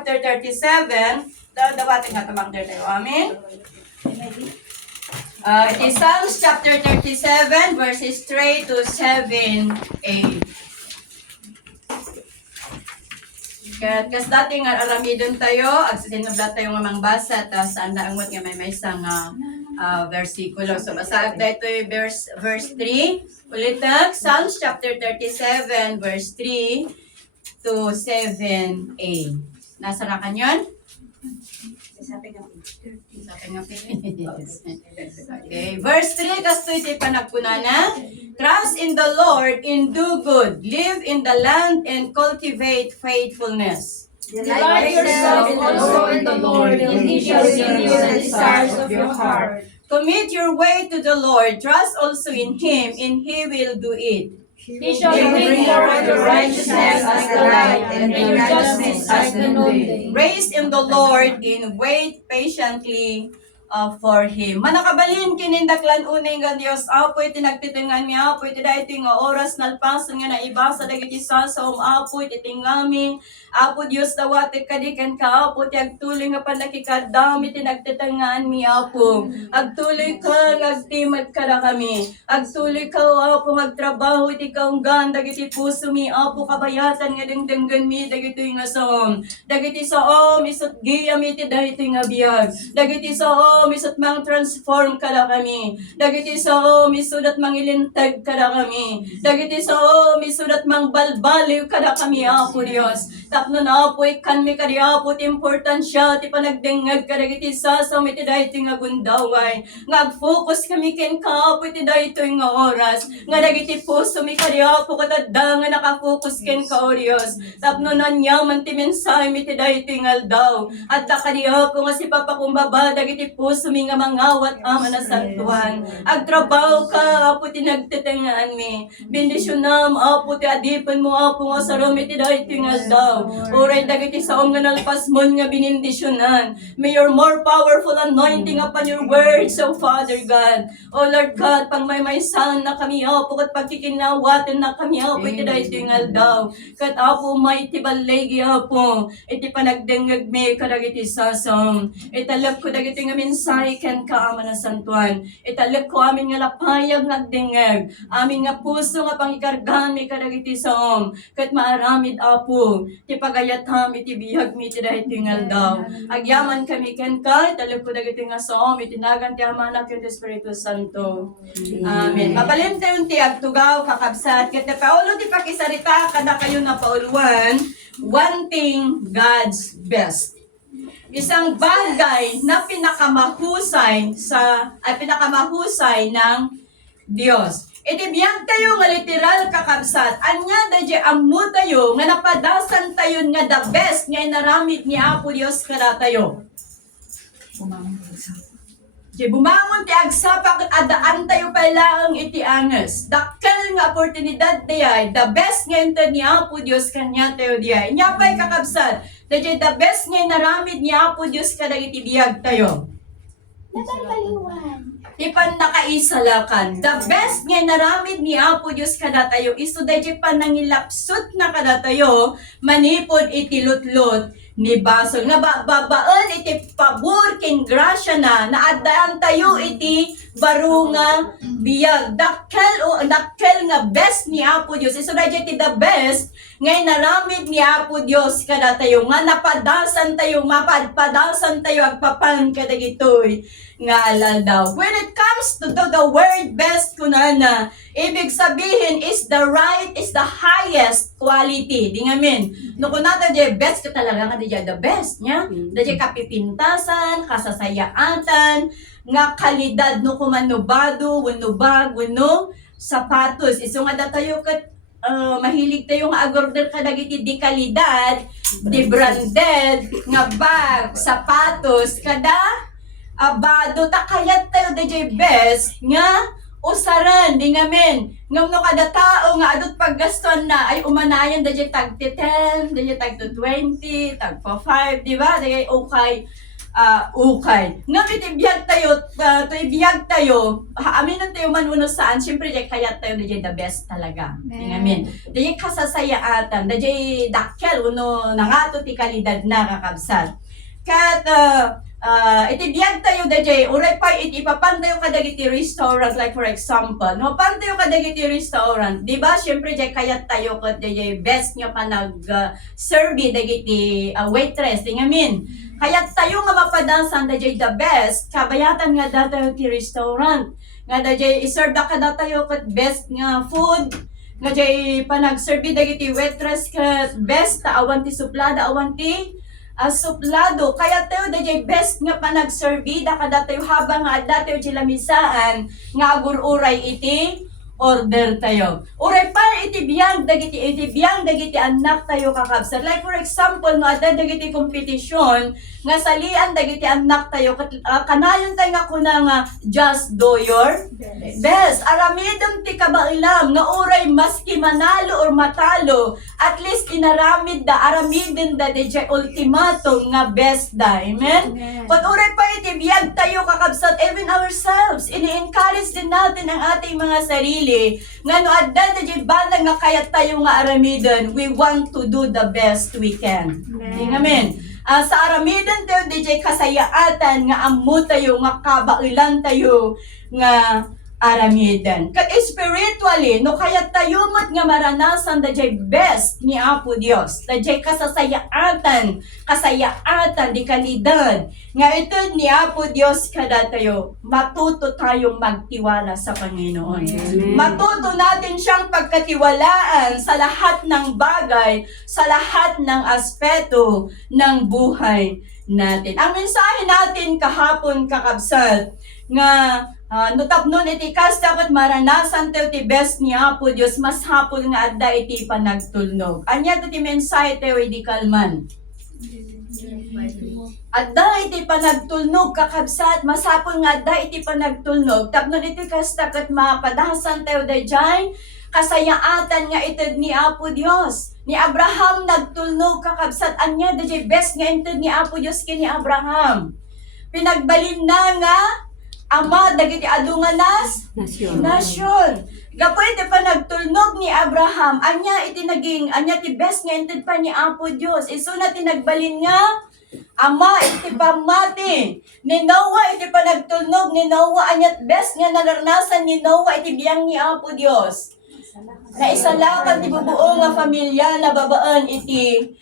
chapter 37. Dawating nga tamang tayo. Amen? It is Psalms chapter 37, verses 3 to 7a. Kas dati nga aramidon tayo, agsisinublat tayo nga mga basa, tapos anda angot nga may isang versikulo. So basa dito yung verse 3. Ulit Psalms chapter 37, verse 3 to 7a. Nasa na kanyon? Okay. Verse 3, kasto iti panagpunana. Trust in the Lord and do good. Live in the land and cultivate faithfulness. Delight yourself also in the Lord, and He shall give you the desires of your heart. Commit your way to the Lord. Trust also in Him, and He will do it. He shall bring forth your righteousness as the light, and your justice as the noonday. Raise in the Lord and wait patiently for Him. Manakabalin kinindaklan unay nga Dios apoy tinagtitingan mi apoy tidaytoy nga oras nalpasan nga naibasa dagiti sa apoy titingami apo Dios dawati kadiken ka apo ti agtuloy nga panakikadami tinagtitingan mi apo agtuloy ka agtimad kada kami agtuloy ka apo magtrabaho iti kaunggan dagiti puso mi apo kabayatan nga dengdenggan mi dagiti nga saom dagiti saom isut giyam iti daytoy nga biag dagiti saom misut mang transform kada kami. Dagiti so misudat mang ilintag kada kami. Dagiti so misudat mang balbaliw kada kami apo Dios. Tapno na apo ikan mi kadi apo ti importansya ti panagdengag kadagiti sa iti daytoy nga gundaway. Ngag-focus kami ken ka apo iti daytoy nga oras. Nga dagiti puso mi kadi apo katadda nga naka-focus ken ka o Dios. Tapno na nyaman ti mensahe mi ti daytoy nga aldaw. At kadi apo nga si Papa kumbaba dagiti puso mi nga mangawat ama na santuan. Agtrabaho ka, apo tinagtitingaan mi. Bendisyon apo ti adipan mo, apo nga saram iti daytoy nga daw. Uray dagiti saom nga nalpas mon nga binindisyonan. May your more powerful anointing upon your words, so Father God. O Lord God, pang may saan na kami, apo, kat pagkikinawatan na kami, apo, iti daytoy nga daw. Kat apo, may tibalegi, apo, iti panagdengag mi, kadagiti sasam. Italap ko dagiti nga mensahe ken kaama na santuan. Italip ko amin nga lapayag nagdingeg. Amin nga puso nga pangikargan mi kadagiti saom. Ket maaramid apo. Ti pagayatam iti bihag mi ti daytoy nga aldaw. Agyaman kami ken ka. Italip ko dagiti nga saom. Itinagan ti Ama Anak ken ti Espiritu Santo. Amen. Mabalin tayo ti agtugaw kakabsat. Ket ti Paulo ti pakisarita kada kayo na pauluan. Wanting God's best. Isang bagay na pinakamahusay ng Dios. Iti biyag tayo nga literal kakabsat. Anya dadya ammo tayo nga napadasan tayo nga the best nga inaramid ni Apo Dios kada tayo. Bumangon ti agsapak at adaan tayo pala ang iti anges. Dakkel nga oportunidad tayo, the best nga ito ni Apo Dios kanya tayo diya. Inyapay kakabsat. Dahil the best nga naramid ni Apo Dios kada iti biyag tayo. Ipan nakaisalakan. The best nga naramid ni Apo Dios kada tayo. Iso dahil panangilapsot na kada tayo. Manipod iti lutlot ni basol. Nga babaan iti pabor king grasya na naadaan tayo iti barunga biyag. Dakkel nga best ni Apo Dios. Iso dahil iti the best ngay naramid ni Apo Dios kada tayo nga napadasan tayo mapadpadasan tayo agpapan kadagitoy nga alal daw. When it comes to the word best kunana, ibig sabihin is the highest quality. Di ngamin. No kunata di best ka talaga nga di the best nya. Di kapipintasan, kasasayaatan, nga kalidad no kumanubado, wenno sapatos. Iso nga tayo kat mahilig tayo nga agorder kadagiti di kalidad, di branded, nga bag, sapatos, kada abado, takayat tayo DJ best, nga usaran, di ngamin, ngam no kada tao nga adot paggaston na, ay umanayan DJ tag 10, DJ tag 20, tag 5, di ba? Di okay, ukay. Nga itibiyag tayo, ibiyag tayo, aminan tayo manuno saan, syempre jay kayat tayo na jay the best talaga. Amen. Dahil kasasayaatan, dahil dakkel, uno nangato ti kalidad na kakabsat. Kat, itibiyag tayo dahil, uray pa, ipapan tayo kadagiti restaurant, like for example, no, pan tayo kadagiti restaurant, di ba, syempre jay kayat tayo kat dahil best nga pa nag-serve dagiti waitress, amen. Kaya tayo nga mapadansan dajay the best, kabayatan nga datayo ti restaurant. Nga dajay iserve da kada tayo kat best nga food. Nga dajay panag-serve dagiti waitress kat best ta awan ti suplada awan ti suplado. Kaya tayo dajay best nga panag-serve da kada tayo habang nga adda tayo ti lamisaan nga agururay iti order tayo. Uray pa itibiyang dagiti anak tayo kakabsat. Like for example, no, ada dagiti kompetisyon nga salian dagiti anak tayo kanayon tayo nga kuna nga just do your best. Aramidem ti kabailam nga uray maski manalo or matalo, at least inaramid da aramiden da DJ ultimatum nga best da. Amen? Pag uray pa itibiyag tayo kakabsat, even ourselves, ini-encourage din natin ang ating mga sarili nga no adda dayjay banag nga kayat tayo nga aramiden, we want to do the best we can. Amen. Sa aramiden tayo dayjay kasayaatan nga ammo tayo nga kabailan tayo nga aramiden. Kat spiritually, no kayat tayo mat nga maranasan dayjay best ni Apo Dios. Dayjay kasasayaatan di kalidad. Nga ito ni Apo Dios kada tayo, matuto tayong magtiwala sa Panginoon. Amen. Matuto natin siyang pagkatiwalaan sa lahat ng bagay, sa lahat ng aspeto ng buhay natin. Ang mensahe natin kahapon kakabsat, nga nutapnon iti kas dapat maranasan tayo ti best ni Apo Dios, mas hapon nga adda iti panagtulnog. Anya ti mensahe tayo di kalman. Adda iti panagtulnog kakabsat, mas hapon nga adda iti panagtulnog. Tapnon iti kas dapat mapadasan tayo dayjay kasayaatan nga ited ni Apo Dios. Ni Abraham nagtulnog kakabsat, anya dayjay best nga ited ni Apo Dios kini Abraham. Pinagbalin na nga ama dagiti adunganas nasyon. Gapoy iti pa nagtulnog ni Abraham, anya ti best nga inted pa ni Apo Dios. Isu na tinagbalin nga ama iti pamati ni Noah, iti pa nagtulnog ni Noah, anya best nga naranasan ni Noah iti biyang ni Apo Dios. Na isalakan ti bubuo nga pamilya na babaan iti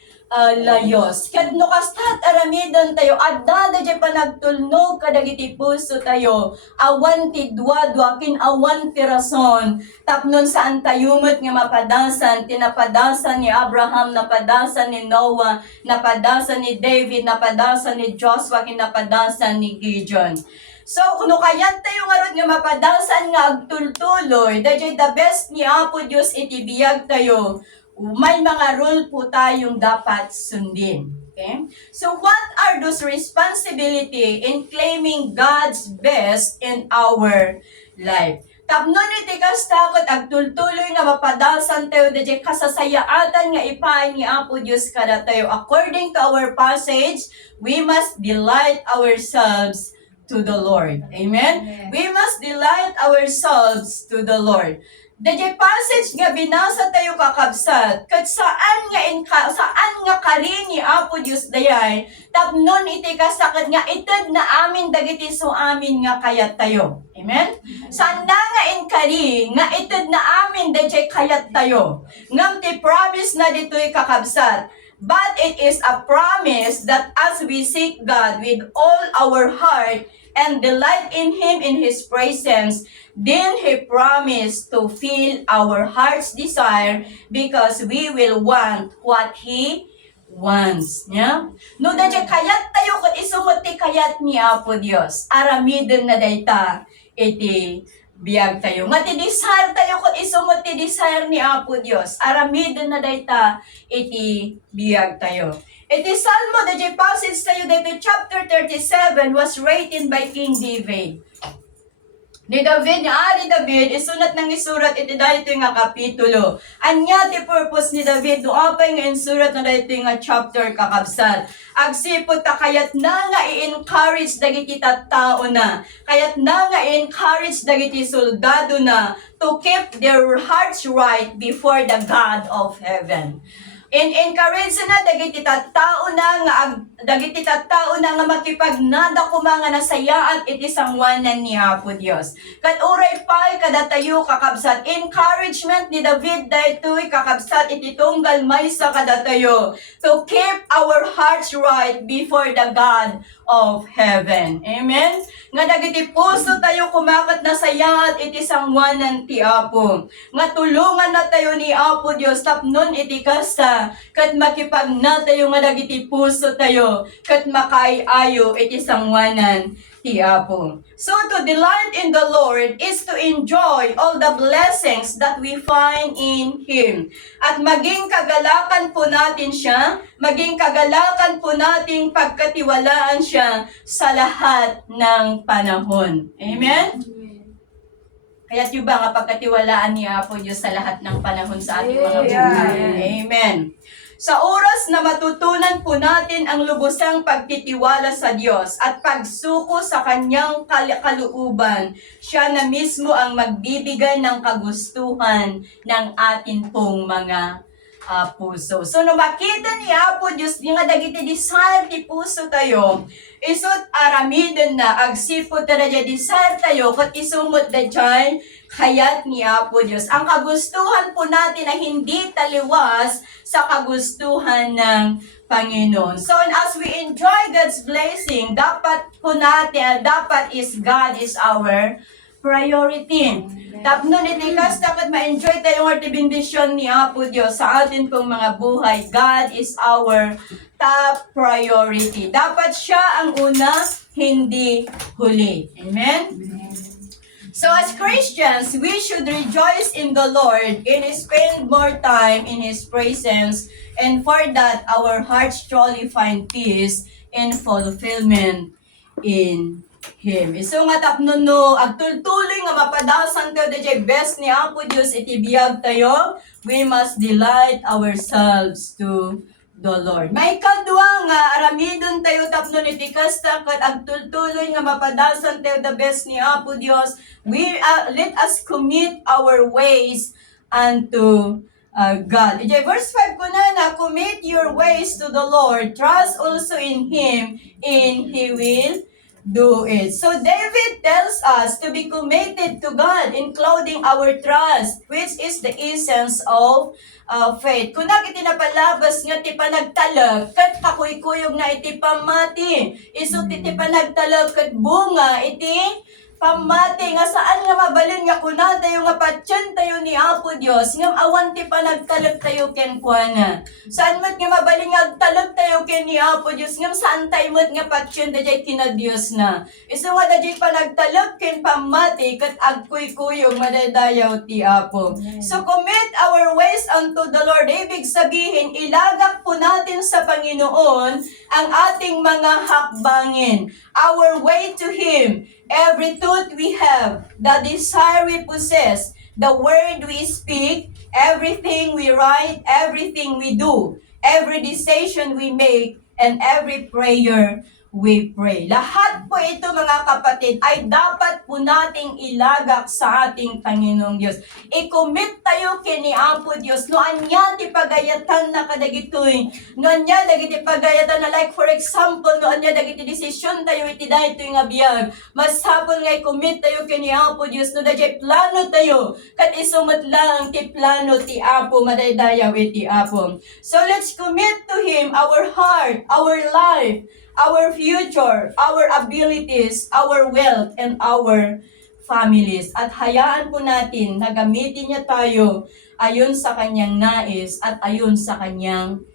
layos. Kat no kastat aramidon tayo, adda dayjay panagtulnog kadagiti puso tayo, awan ti dua-dua kin awan ti rason, tapnon saan tayo met nga mapadasan, tinapadasan ni Abraham, napadasan ni Noah, napadasan ni David, napadasan ni Joshua, kinapadasan ni Gideon. So, kuno kayat tayo nga nga mapadasan nga agtultuloy, dayjay the best ni Apo Dios itibiyag tayo, may mga rule po tayong dapat sundin. Okay? So, what are those responsibility in claiming God's best in our life? Tapnon iti kas takot agtultuloy nga mapadasan tayo dayjay kasasayaatan nga ipaay ni Apo Dios kada tayo. According to our passage, we must delight ourselves to the Lord. Amen? We must delight ourselves to the Lord. Dayjay passage nga binasa tayo kakabsat, kat saan nga kari ni Apo Dios dayay, tapnon iti kasakat nga ited na amin dagiti so amin nga kayat tayo. Amen? Saan na nga inkari nga ited na amin dayjay kayat tayo. Ngam ti promise na dito'y kakabsat. But it is a promise that as we seek God with all our heart and delight in Him in His presence, then He promised to fill our heart's desire because we will want what He wants. Yeah? No, dahil kayat tayo kung isumuti kayat ni Apo Dios. Aramidin na dayta iti biyag tayo. Mati-desire tayo kung isumuti desire ni Apo Dios. Aramidin na dayta iti biyag tayo. Iti Salmo, the passage tayo dito, chapter 37 was written by King David. Ni David, ni Ari David, isunat ng isurat iti dahito nga kapitulo. Anya ti purpose ni David, duapay nga insurat na dahito nga chapter kakabsat. Agsipot ta kayat na nga i-encourage dagiti tattao na. Kayat na nga i-encourage dagiti soldado na to keep their hearts right before the God of heaven. In-encourage na dagiti tattao na nga makipagnada ko mga nasayaan iti sangwanan ni Apo Dios. Kat uray pay kadatayo kakabsat encouragement ni David daytoy kakabsat iti tunggal maysa kadatayo to keep our hearts right before the God of heaven. Amen. Nga dagiti puso tayo kumakat na sayat iti sangwanan ti Apo. Nga tulungan na tayo ni Apo Dios tapnon iti kasta kat makipagna tayo nga dagiti puso tayo kat makaayo iti sangwanan ti Apo. So to delight in the Lord is to enjoy all the blessings that we find in Him. At maging kagalakan po natin siya, maging kagalakan po nating pagkatiwalaan siya sa lahat ng panahon. Amen? Kaya't yung ba nga pagkatiwalaan ni Apo Diyos sa lahat ng panahon sa ating mga buhay. Amen. Sa oras na matutunan po natin ang lubusang pagtitiwala sa Diyos at pagsuko sa Kanyang kalooban, siya na mismo ang magbibigay ng kagustuhan ng atin pong mga puso. So, no makita ni Apo Diyos, nga dagiti desire ti puso tayo, isut aramidon na, agsipo talaga desire tayo, kat isumot da dyan, kayat ni Apo Diyos. Ang kagustuhan po natin ay hindi taliwas sa kagustuhan ng Panginoon. So, as we enjoy God's blessing, dapat po natin, dapat is God is our priority. Tapno nitikas dapat ma-enjoy tayo ng ating bendisyon ni Apo Diyos sa atin pong mga buhay. God is our top priority. Dapat siya ang una, hindi huli. Amen? So as Christians, we should rejoice in the Lord and spend more time in His presence, and for that, our hearts truly find peace and fulfillment in Him. So nga tapno no, agtultuloy nga mapadasan tayo da best ni Apo Diyos itibiyag tayo, we must delight ourselves to the Lord. May kadwa nga aramidon tayo tapno iti kasta kat agtultuloy nga mapadasan tayo the best ni Apo Diyos. Let us commit our ways unto God. Verse 5 ko na, commit your ways to the Lord, trust also in Him, and He will do it. So David tells us to be committed to God, including our trust, which is the essence of faith. Kung nakiti na palabas nga ti panagtalag, kat kakuy-kuyog na iti pamati. Iso ti panagtalag kat bunga iti pamati nga saan nga mabalin nga kuna tayo nga patyan tayo ni Apo Diyos ngam awan ti panagtalag tayo ken kuana. Saan mo't nga mabalin nga agtalag tayo ken ni Apo Diyos ngam saan tayo mo't nga patyan dajay kina Diyos na. Iso nga dajay panagtalag ken pamati kat agkuy-kuyog madadayaw ti Apo. So commit our ways unto the Lord. Ibig sabihin ilagak po natin sa Panginoon ang ating mga hakbangin. Our way to Him. Every thought we have, the desire we possess, the word we speak, everything we write, everything we do, every decision we make, and every prayer we pray. Lahat po ito mga kapatid ay dapat po nating ilagak sa ating Panginoong Diyos. I-commit tayo kini Apo Diyos. No anya ti pagayatan na kadagitoy. No anya dagiti pagayatan na like for example, no anya dagiti desisyon tayo iti dahito nga biyag. Mas hapon nga i-commit tayo kini Apo Diyos. No dagiti plano tayo. Kat isumot lang ti plano ti Apo madaydayaw iti Apo. So let's commit to Him our heart, our life, our future, our abilities, our wealth, and our families. At hayaan po natin na gamitin niya tayo ayon sa kanyang nais at ayon sa kanyang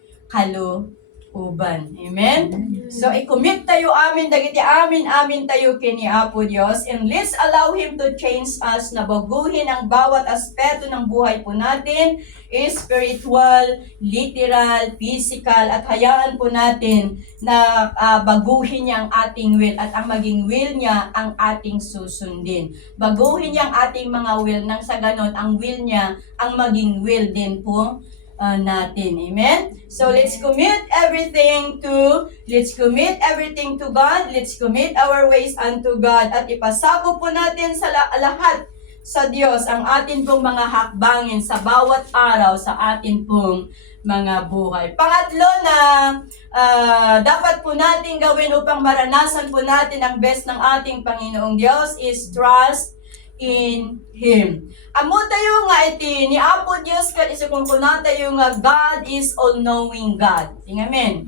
uban. Amen? So, i-commit tayo amin, dagiti amin tayo kini Apo Dios, and let's allow Him to change us, na baguhin ang bawat aspeto ng buhay po natin, spiritual, literal, physical, at hayaan po natin na baguhin niya ang ating will, at ang maging will niya ang ating susundin. Baguhin niya ang ating mga will, nang sa ganon, ang will niya ang maging will din po natin. Amen? So, let's commit everything to God. Let's commit our ways unto God. At ipasako po natin sa lahat sa Diyos ang atin pong mga hakbangin sa bawat araw sa atin pong mga buhay. Pangatlo na dapat po natin gawin upang maranasan po natin ang best ng ating Panginoong Diyos is trust in Him. Amo tayo nga iti ni Apo Dios kat isukong kuna tayo nga God is all-knowing God. Amen.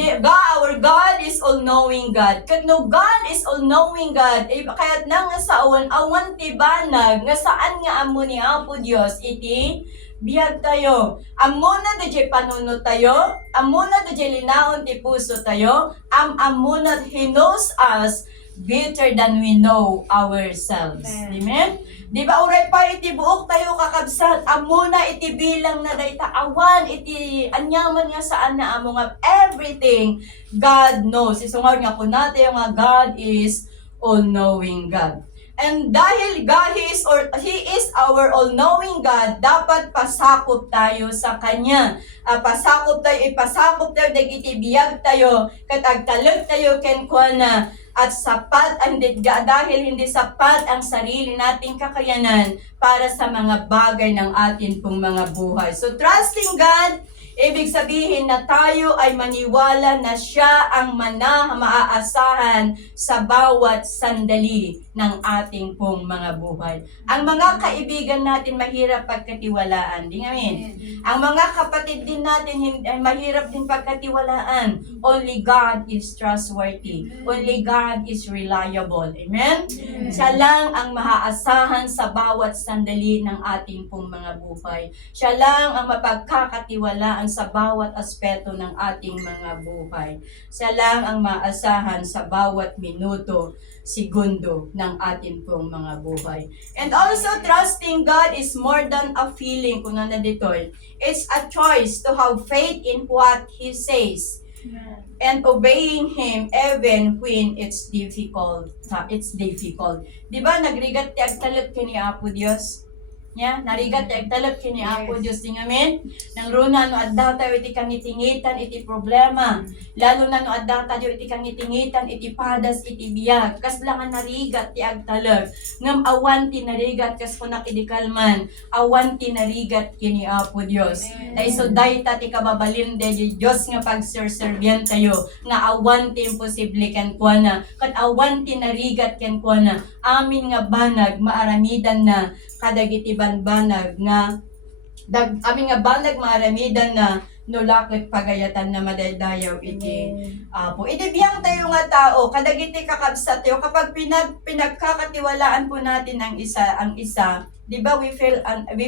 Our God is all-knowing God. Kat no God is all-knowing God, kaya't nang sa awan ti banag nga saan nga amo ni Apo Dios iti biyag tayo. Amo na DJ panunod tayo, amo na DJ linaon ti puso tayo, amo na He knows us better than we know ourselves. Amen? Di ba uray pa iti buok tayo kakabsat, amo na iti bilang na dayta awan, iti anyaman nga saan na amo nga everything God knows. Isungar nga po natin nga God is all-knowing God. And dahil He is our all-knowing God, dapat pasakop tayo sa Kanya. Ipasakop tayo, dagiti biyag tayo, katagtalag tayo kenkwana, at sapat dahil hindi sapat ang sarili nating kakayanan para sa mga bagay ng atin pong mga buhay. So trusting God, ibig sabihin na tayo ay maniwala na siya ang maaasahan sa bawat sandali ng ating pong mga buhay. Ang mga kaibigan natin mahirap pagkatiwalaan. Di amin? Ang mga kapatid din natin mahirap din pagkatiwalaan. Only God is trustworthy. Only God is reliable. Amen? Siya lang ang maaasahan sa bawat sandali ng ating pong mga buhay. Siya lang ang mapagkakatiwalaan sa bawat aspeto ng ating mga buhay. Siya lang ang maasahan sa bawat minuto, segundo ng ating pong mga buhay. And also, trusting God is more than a feeling, kung na dito. It's a choice to have faith in what He says and obeying Him even when it's difficult. Di ba, nagrigat ti agtalot kini Apo Dios? Narigat ti agtalot kini Apo Dios, di ngamin? Nang runa no adda tayo iti kangitingitan iti problema. Lalo na no adda tayo iti kangitingitan iti padas iti biyag. Kas langan narigat ti agtalot. Ngam awan ti narigat kas kunak idikalman. Awan ti narigat kini Apo Dios. Daiso dayta ti kababalin de Dios nga pagserserbian tayo. Nga awan ti imposible ken kuana. Kat awan ti narigat ken kuana. Amin nga banag maaramidan na kadagiti banbanag nga amin nga banag maaramidan na nulakit pagayatan na madaydayaw iti Apo. Idibiyang tayo nga tao, kadagiti kakabsat tayo kapag pinagkakatiwalaan po natin ang isa, di ba we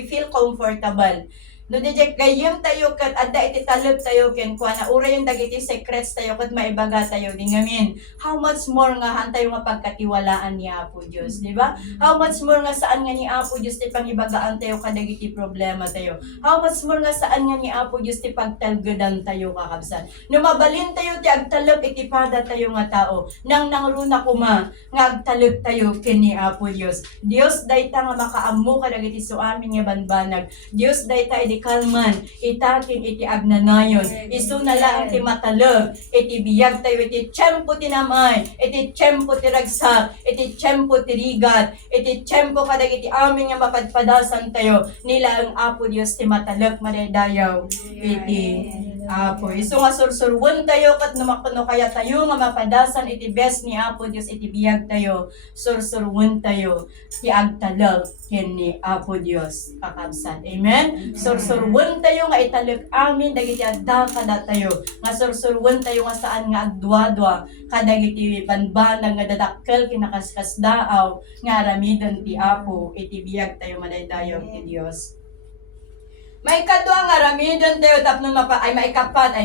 feel comfortable. No dijek gayem tayo kat adda iti talop tayo ken kuana ura yung dagiti secrets tayo kat maibaga tayo di ngamin. How much more nga hantayo nga pagkatiwalaan ni Apo Dios, di ba? How much more nga saan nga ni Apo Dios ti pangibagaan tayo kadagiti problema tayo. How much more nga saan nga ni Apo Dios ti pagtalgedan tayo kakabsan. No mabalin tayo ti agtalop iti pada tayo nga tao. Nang nangruna kuma nga agtalop tayo ken ni Apo Dios. Dios dayta nga makaammo kadagiti suamin nga banbanag. Dios dayta kalman, itakin iti agnanayon, isu na lang ti matalog, iti biyag tayo, iti tiyempo ti namay, iti tiyempo ti ragsak, iti tiyempo ti rigat, iti tiyempo kadag iti amin nga mapadpadasan tayo, nila ang Apo Dios ti matalog, madaydayaw, iti Apo. Isu nga sursurwon tayo, kat numakano kaya tayo nga mapadasan, iti best ni Apo Dios, iti biyag tayo, sursurwon tayo, ti agtalog, ken ni Apo Dios, kakabsat. Amen? Sursurwon tayo nga italog amin, dagiti adda kada tayo, nga sursurwon tayo nga saan nga agdwa-dwa, kadagiti banbanag nga dadakkel kinakaskas daaw, nga aramidon ti Apo, iti biyag tayo madaydayaw ti Dios. May kadwa nga ramidon tayo tapnon maikapat,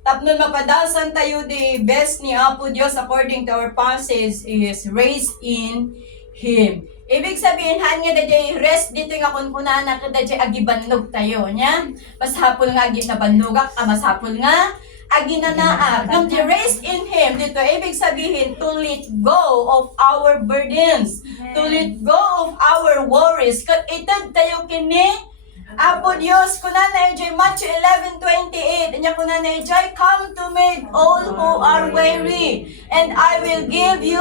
tapnon mapadasan tayo the best ni Apo Dios according to our passage is raised in Him. Ibig sabihin, hanya dadya rest dito nga kung kunana ka dadya agibanlog tayo, nya? Mas hapol nga agi na banlugak, mas hapol nga agi na naa. Nung di rest in Him, dito ibig sabihin, to let go of our burdens, to let go of our worries. Kat itad tayo kini, Apo Dios, kunanay jay Matthew 11:28, anya kunanay jay, come to me all who are weary, and I will give you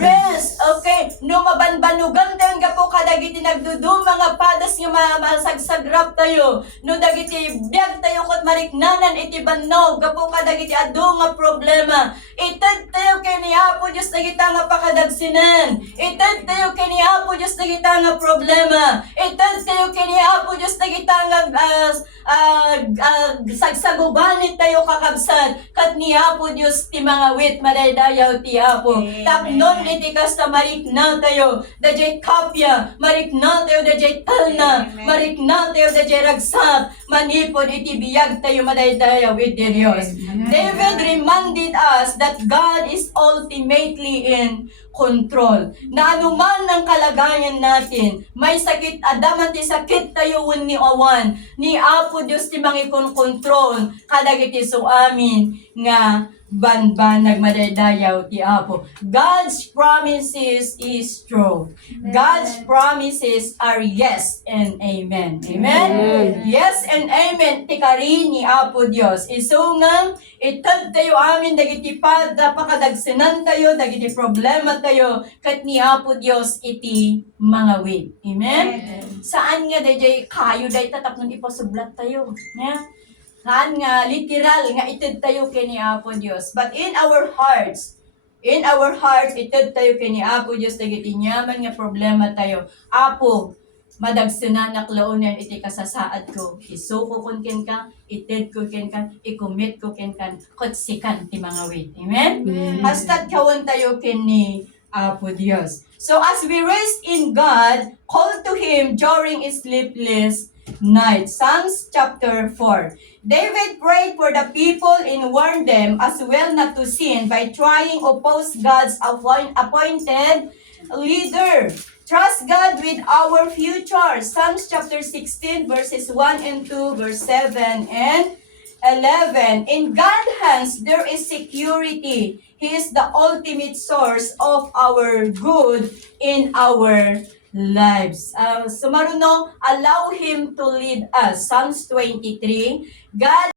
rest. Okay, no mabanbanugan tayo nga po kadagiti nagdudu mga padas nga masagsagrap tayo, no dagiti biyag tayo kot mariknanan iti bannog gapo kadagiti adu nga problema. Itad tayo kay ni Apo Dios dagita nga pakadagsinan. Itad tayo kay ni Apo Dios dagita nga problema. Itad tayo kay ni Apo Dios na kitang sagsagubanit tayo kakabsat kat ni Apo Dios ti mga wit madaydayaw ti Apo. Tapnon iti kasta marikna tayo dajay kapya, marikna tayo dajay talna, marikna tayo dajay ragsak, manipod iti biyag tayo madaydayaw iti Dios. David reminded us that God is ultimately in control. Na anuman ang kalagayan natin, may sakit, adaman ti sakit tayo ni awan, ni Apo Dios ti mangikon control, kadagiti so amin nga banbanag madaydayaw ti Apo. God's promises is true. God's promises are yes and amen. Amen? Yes and amen ti kari ni Apo Dios. Isu nga itad tayo amin dagiti pakadagsinan tayo dagiti problema tayo kat ni Apo Dios iti mga win. Amen? Saan nga dayjay kayo day tatapnon iposublat tayo. Yeah? Saan nga literal nga itid tayo kay ni Apo Dios. But in our hearts, itid tayo kay ni Apo Dios dagiti nyaman nga problema tayo. Apo, madagsenanak laonan iti kasasaad ko. Isuko kun ken ka, itid ko ken ka, ikumit ko ken kan, kutsikan ti mga wit. Amen? Hastad kawan tayo ken ni Apo Dios. So as we rest in God, call to Him during sleepless night. Psalms chapter 4. David prayed for the people and warned them as well not to sin by trying oppose God's appointed leader. Trust God with our future. Psalms chapter 16 verses 1 and 2, verse 7 and 11. In God's hands there is security. He is the ultimate source of our good in our lives. So maruno, allow Him to lead us. Psalms 23. God